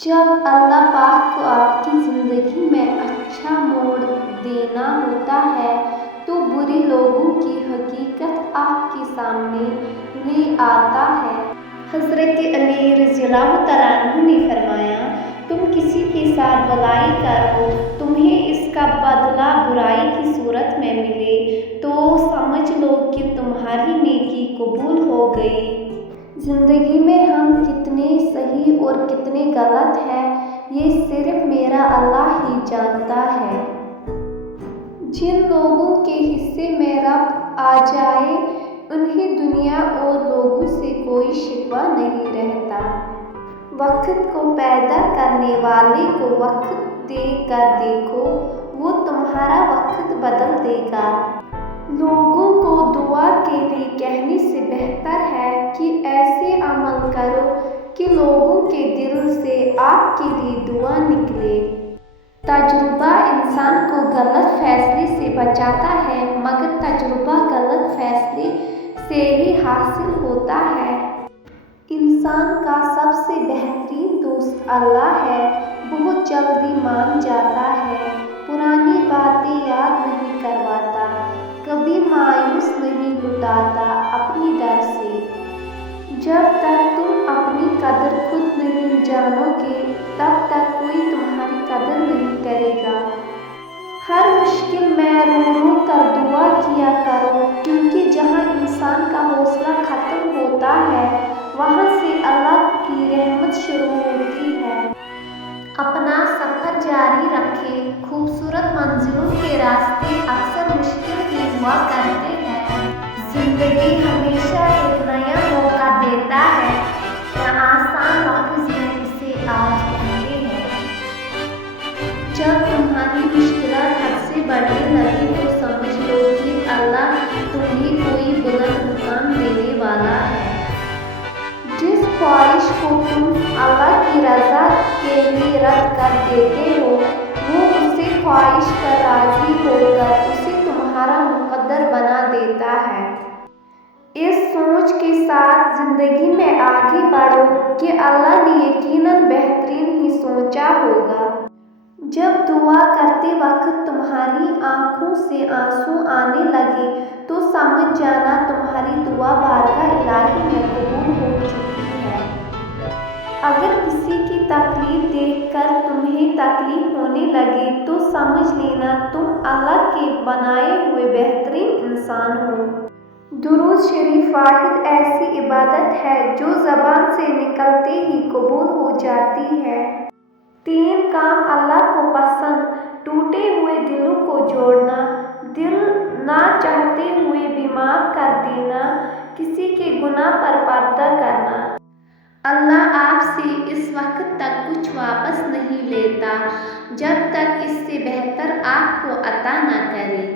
جب اللہ پاک کو آپ کی زندگی میں اچھا موڑ دینا ہوتا ہے تو برے لوگوں کی حقیقت آپ کے سامنے لے آتا ہے۔ حضرت علی رضی اللہ تعالیٰ عنہ نے فرمایا، تم کسی کے ساتھ بھلائی کرو، تمہیں اس کا بدلہ برائی کی صورت میں ملے تو سمجھ لو کہ تمہاری نیکی قبول ہو گئی۔ زندگی میں ہم کتنے صحیح اور کتنے غلط ہیں، یہ صرف میرا اللہ ہی جانتا ہے۔ جن لوگوں کے حصے میں رب آ جائے انہیں دنیا اور لوگوں سے کوئی شکوہ نہیں رہتا۔ وقت کو پیدا کرنے والے کو وقت دے کر دیکھو، وہ تمہارا وقت بدل دے گا۔ لوگوں کو دعا کے لیے کہنے سے بہتر ہے کہ ایسے عمل کرو کہ لوگوں کے دل سے آپ کے لیے دعا نکلے۔ تجربہ انسان کو غلط فیصلے سے بچاتا ہے مگر تجربہ غلط فیصلے سے ہی حاصل ہوتا ہے۔ انسان کا سب سے بہترین دوست اللہ ہے، بہت جلدی مان جاتا ہے، پرانی باتیں یاد نہیں کرواتا، کبھی مایوس نہیں لٹاتا اپنی در سے۔ جب تک تم اپنی قدر خود نہیں جانو گے تب تک کوئی تمہاری قدر نہیں کرے گا۔ ہر مشکل میں رو رو کر دعا کیا کرو کیونکہ جہاں انسان کا حوصلہ ختم ہوتا ہے وہاں سے اللہ کی رحمت شروع ہوتی ہے۔ اپنا سفر جاری رکھیں، خوبصورت منزلوں کے راستے اکثر مشکل ہی ہوا کرتے ہیں۔ زندگی ہمیشہ ایک نیا موقع دیتا ہے، یا آسان لفظ میں اسے آج کہتے ہیں۔ جب تمہاری مشکلات حد سے بڑھنے لگیں تو سمجھ لو کہ اللہ تمہیں کوئی بلند مقام دینے والا ہے۔ جس خواہش کو تم اللہ کی رضا کے لیے رد کر دیتے ہو وہ اسی خواہش پر راضی ہو کر اسے تمہارا مقدر بنا دیتا ہے۔ اس سوچ کے ساتھ زندگی میں آگے بڑھو کہ اللہ نے یقیناً بہترین ہی سوچا ہوگا۔ جب دعا کرتے وقت تمہاری آنکھوں سے آنسو آنے لگے تو سمجھ جانا تمہاری دعا بارگاہ الہی میں قبول ہو چکی ہے۔ اگر کسی کی تکلیف دیکھ کر تمہیں تکلیف ہونے لگے تو سمجھ لینا تم اللہ کے بنائے ہوئے بہترین انسان ہو۔ درود شریف واحد ایسی عبادت ہے جو زبان سے نکلتے ہی قبول ہو جاتی ہے۔ 3 کام اللہ کو پسند: ٹوٹے ہوئے دلوں کو جوڑنا، دل نہ چاہتے ہوئے بھی معاف کر دینا، کسی کے گناہ پر پردہ کرنا۔ اللہ آپ سے اس وقت تک کچھ واپس نہیں لیتا جب تک اس سے بہتر آپ کو عطا نہ کرے۔